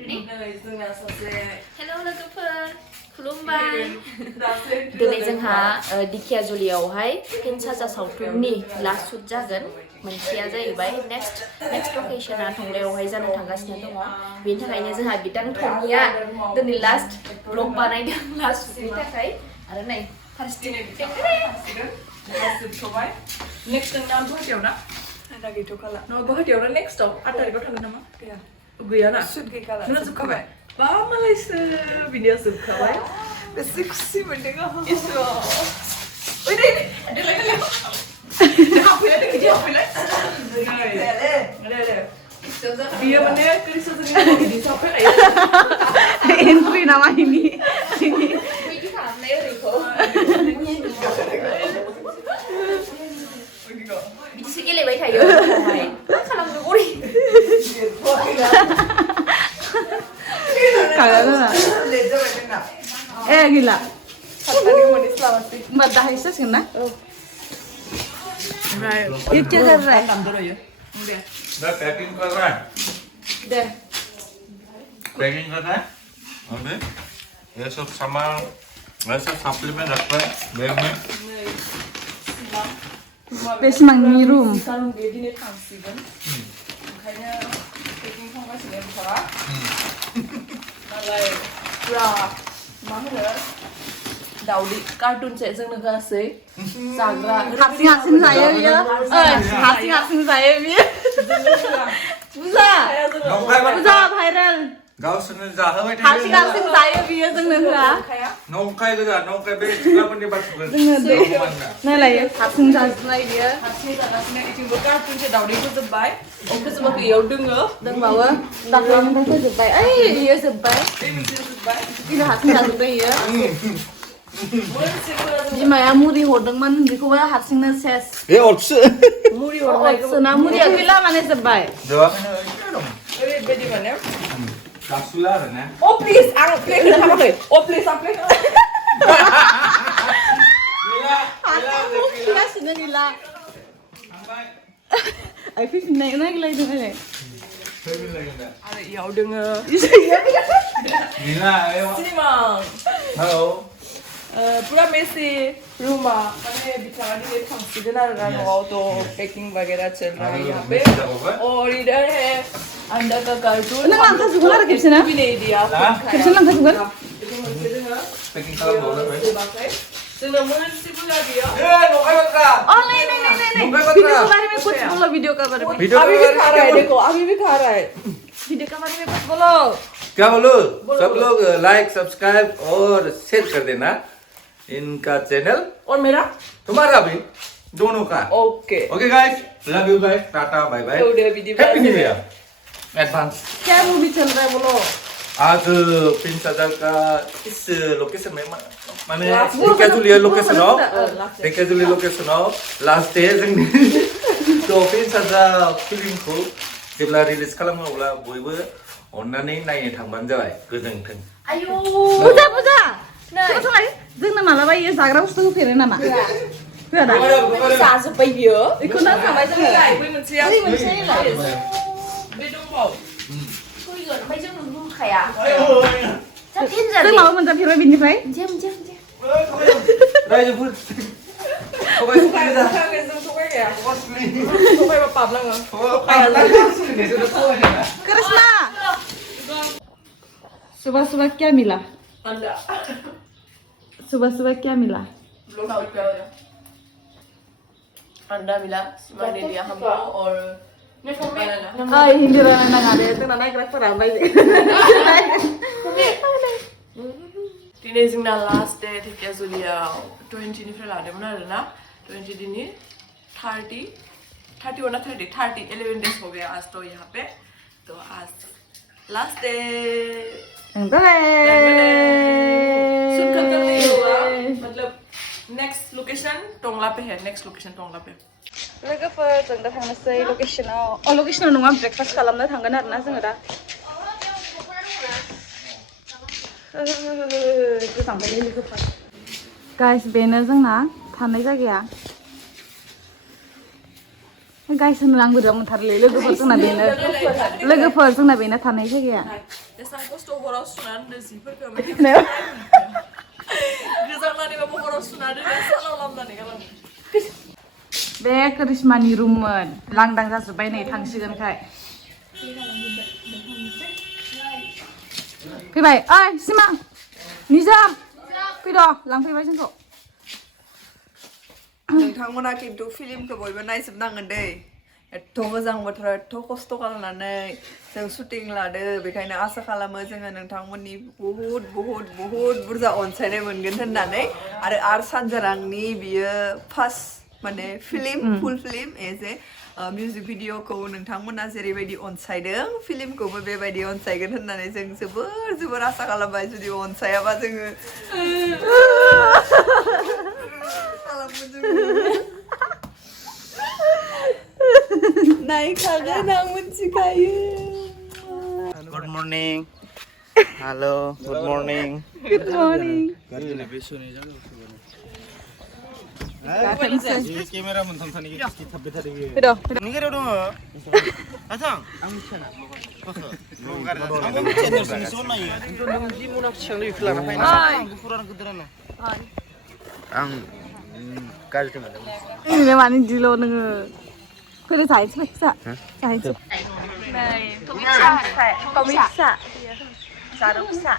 Hello लोगोफोर खुलुमबाय दिनै जोंहा दिखियाजुलियावहाय फिन साजा सावथुननि लास्ट शुट जागोन मोनसेया जाहैबाय नेक्स्ट लकेशना टंलायावहाय जानो थांगासिनो दङ बेनि थाखायनो जोंहा बिदां टंगिया दिनै लास्ट ब्लग बानायदों लास्ट शुटनि थाखाय आरो नै फार्स्टि नेक्स्ट नोंना गुवाहाटियाव ना आदा गैथ'खाला न गुवाहाटियाव ना नेक्स्टआव 8 तारिखआव थांगोन नामा गैया ना सुट गैखाला नोंना जोबखाबाय बा मालायसो बिनिया जोबखाबाय बेसे खुसि मोनदों आं इसो ओइ दे हाफैलाय बियो माने क्रिस्ट'जोंनि बिदि साफैलाय एन्ट्रि नामा इनि बिदि खालामनाय ओरैखौ बिदिसो गेलेबाय थायो न'आवहाय मा खालामनो गरि gila. Tadi mau diselawasi. Mbak dah isis kena. Right. Itu kan right. Udah. Udah packing कर रहा है Udah. पैकिंग कर रहा है अभी ये सब सामान ये सब सप्लीमेंट रखा है बैग में बेसेबांनि room Sekarang dia gini tangsigan. Makanya packing खालामगासिनो बिथाङा. Malah pura मा होनो दाउदै कार्टुनसे जोंनो गासै जाग्रा हारसिं जायो बियो हारसिं जायो बियो बुजा भाइरेल गावसोरनो जाहोबाय हारसिं जायो बियो जोंनो होआ नंखाय गोजा नंखाय बे सिख्लाफोरनि बाथ्राखौ नायलायो हारसिं जाजोबनाय बियो हारसिं जागासिनो इथिंबो कार्टुनसे दाउदै फोजोबबाय फोजोबाखै इयाव दोङो दंबावो दाख्लैनिफ्राय फोजोबबाय ओइ बियो जोबबाय बियो हारसिं जाजोबबाय बियो बिमाया मुरि हरदोंमोन बेखौबो हारसिंनो सेस ए अटसो मुरि हरनायखौ ना मुरिया गैला माने जोबबाय जोबाखैनो ओरैबायदि माने गासुला आरो ना अ प्लिज आं प्लेट होखाबाखै अ प्लिज आं प्लेट गासिनो गैला आइ फैफिननाय नागिरलायदों आरो आरो इयाव दोङो गैला सिनेमा हेलौ पूरा मेसी रूमा माने बिथाङा दिनै थांसिगोन आरो ना न'आवथ' पैकिंग वगैरह चल रहा है यहाँ पे और इधर है अंडा का कार्टून नों लांखाजोबगोन आरो खेबसेनो भी नहीं दिया खेबसेनो लांखाजोबगोन पैकिंग खालामबावनो जोंनो मोनसे बुला दिया ए नंखाय बाथ्रा ओ नहीं वीडियो के बारे में कुछ बोलो वीडियो के बारे में अभी भी खा रहा है देखो अभी भी खा रहा है वीडियो के बारे में कुछ बोलो क्या बोलो सब लोग लाइक सब्सक्राइब और शेयर कर देना इनका चैनल और मेरा तुम्हारा भी दोनों का okay okay guys love you guys tata bye bye happy new year advance क्या मूवी चल रहा है बोलो आज फिन साजा का इस लोकेशन में माने दिखियाजुलि लोकेशनाव लास्ट डे जोंनि तो फिन साजा फिल्मखौ जेब्ला रिलिज खालामो अब्ला बयबो अन्नानै नायनो थांबानो जाबाय गोजोन्थों आयौ बुजा खोनासंलाय जोंनो मालाबा इयो जाग्रा बुस्थु होफेरो नामा होआ दा जाजोब्बाय बियो बेखौ नांखाबाय जोङो बै मोनसेया बै मोनसे बे दंबाव फैगोन ओमफ्राय जोंनो रुखाया जा जों डेन्जार माबा मोनजाफेरबाय बिनिफ्राय मोनसे रायजोफोर सबायबा पाबलाङो कृष्णा सुबह सुबह क्या मिला अंडा सुबह क्या मिला अंडा मिला सिमा ने दिया हमको और ay hindi na nangyari ito na nagkakara ba दिनै जोंना लास्ट डे दिखियाजुलियाव 20 निफ्राय लादोंमोन आरो ना 20 दिननि 30 31 ना 30 11 days हो गया आज तो यहाँ पे तो आज लास्ट डे सुन खत्म नहीं हुआ मतलब नेक्स्ट लोकेशन टोंगला पे है नेक्स्ट लोकेशन टोंगला पे लोगोफोर जों दा थांनोसै लकेशनाव लकेशनाव नङा ब्रेकफास्ट खालामनो थांगोन आरोना जोङो दा गोजांबाय लोगोफोर गाइस बेनो जोंना थानाय जायगाया गाइस होनो आं बोरैबा मोनथारलै लोगोफोर जोंना बेनो थानाय जायगाया Esan खस्थ' हराव सुनानै दोनो जिफोरखौ No. गोजांनानैबाबो हराव सुनानै दोनो सानाव लामनानै गालाङो बे करिश्मानि रुममोन लांदां जाजोब्बाय नै थांसिगोनखाय फैबाय ओइ सिमां निजोम फैद' लांफैबाय जोंखौ नोंथांमोना खिन्थु फिल्मखौ बयबो नायजोबनांगोन दै एथ' मोजां बोथोराव एथ' खस्थ' खालामनानै जों शुटिं लादो बेखायनो आसा खालामो जोङो नोंथांमोननि बुहुत बुरजा अनसायनाय मोनगोन होननानै आरो R.Sanzarangनि बियो फार्स्ट माने film full film as a music भिडिअखौ नोंथांमोना जेरैबायदि अनसायदों फिल्मखौबो बेबायदि अनसायगोन होननानै जों जोबोर आसा खालामबाय जुदि अनसायाबा जोङो नायखागोन आं मिथिखायो Good morning. Hello. Good morning. Good morning Camera menonton ini pasti tapi tadi. fैद' Ini kira dong. Asang. Ang channel. Ang channel sini sana ya. Itu nang di munak channel itu lah. Ang kurang keteran. Ang gaji tu mana? ini मानि दिल' नोङो फैदो जाहैनोसै फिसा जाहैनोसै नै कमिक्सा जारौ फिसा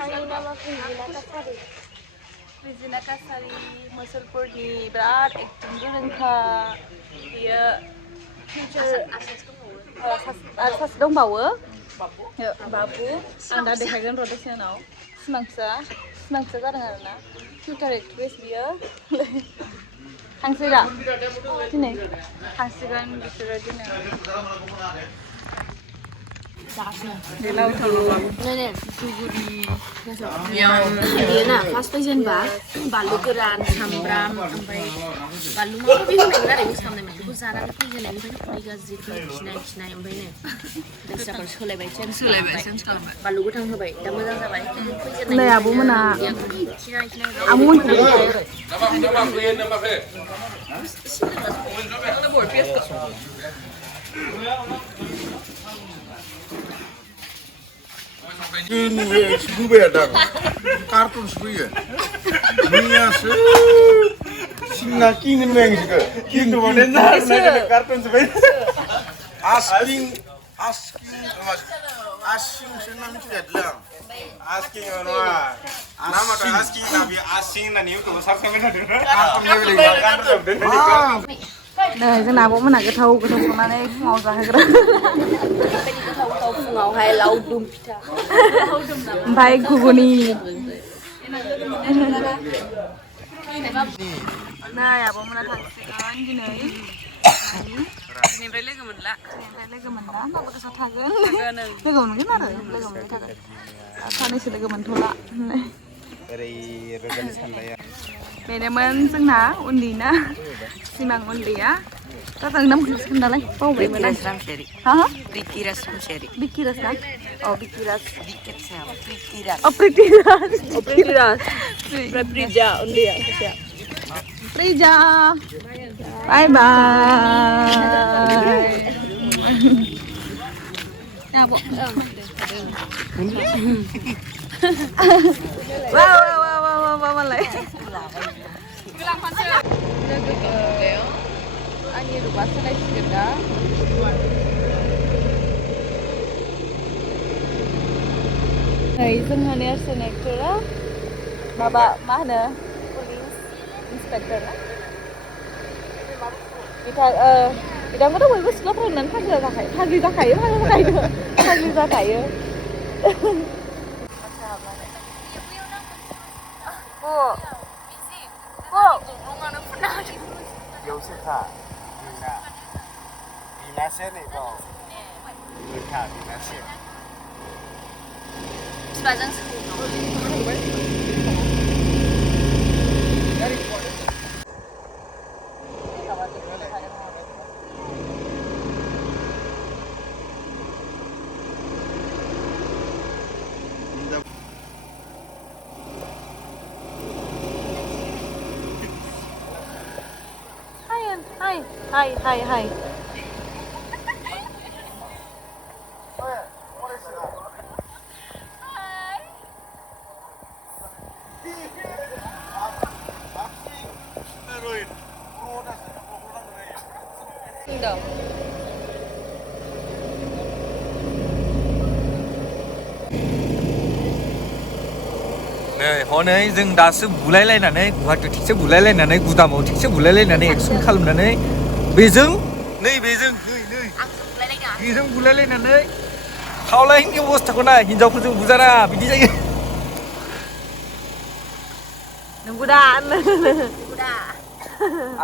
आंनि नामा रिजिना कासारि मुसलपुरनि बिराद एक्टिं गोरोंखा बियो फिउचार आरो सासे दंबावो बाबु आं दा देखायगोन र' दसे उनाव सिमांसा जादों आरोना फिउचार एक्ट्रेस बियो थांसै दा दिनै थांसिगोन बिसोरो दिनै Dia nak fast fashion ba, balu keran, sambram, sampai balu mau lebih hobi enggak ini sampai macam itu sana tu fashion ini kan tiga zikir cina sampai ni. Desa kalau sekolah baca, balu gue tangguh baik, dah mula sampai. नै आबौ मोना आबौमोन Ini suku ada. Kartun suku ya. Nias. Singa kingin meng juga. Kingin mana nak kartun suku. Asking senang juga dalam. Asking apa? Nama tu asking tapi asking nani itu besar kami nak dengar. Kartun ni boleh kartun dengar. नै जोंना आबौ मोना गोथाव संनानै फुङाव जाहोग्रा Kau fungau hai laudum pita. ओमफ्राय घुगुनि नै आबौ मोना थांसिगोन दिनै दिनैनिफ्राय लोगो मोनला माबा गोसोआव थागोन लोगो मोनगोन आरो लोगो मोनबाय थागोन सानैसो लोगो मोनथ'ला बेनोमोन जोंना उन्दैना सिमां उन्दैया दा जों नामखौ खोन्थालाय बावबायमोन आं हा BTS ना अ BTS Prija undia siapa? Prija bye bye ya bu wow malay 아니 루바 살아있겠다. जोंहानि R.Sanzarang एक्टरा माबा मा होनो पुलिस इन्सपेक्टर ना बिथांखौथ' बयबो सिख्लाफोरानो फाग्लि जाखायो Yoseka, Binase ni kau, Bika Binase. Sebajang Hai नै हनै जों दासो बुलायलायनानै गुवाहाटियाव थिगसे बुलायलायनानै गुदामाव थिगसे बुलायलायनानै एक्सन खालामनानै बेजों बेजों बेजों बुलायलायनानै खावलायनि अबस्थाखौ नाय हिनजावफोरजों बुजारा बिदि जायो नंगौ दा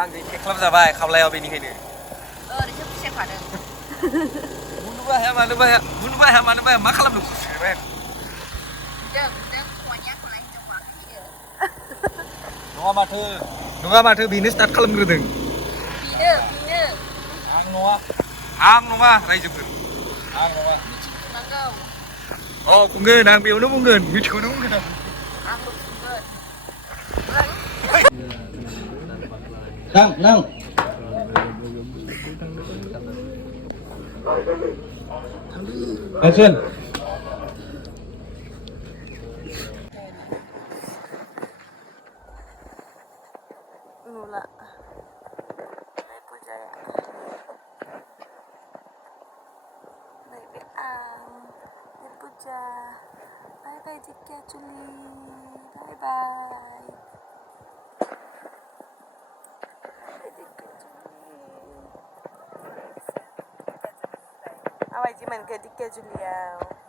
आं दै खेख्लाब जाबाय खावलायाव बेनिखायनो ओरैसो खुसेखादों बुनोबो हाया मानोबो हाया मा खालामनो खुसिबाय नङा माथो बेनो स्टार्ट खालामग्रोदों आं नङा रायजोफोर आं नङा खुंगोन आं बेयावनो बुंगोन मिथिखौनो बुंगोन आं Action. Nula. May puja. May biang. May puja. Bye bye Dikya Julie. Bye bye. Awak jiman ke Dikya Julie.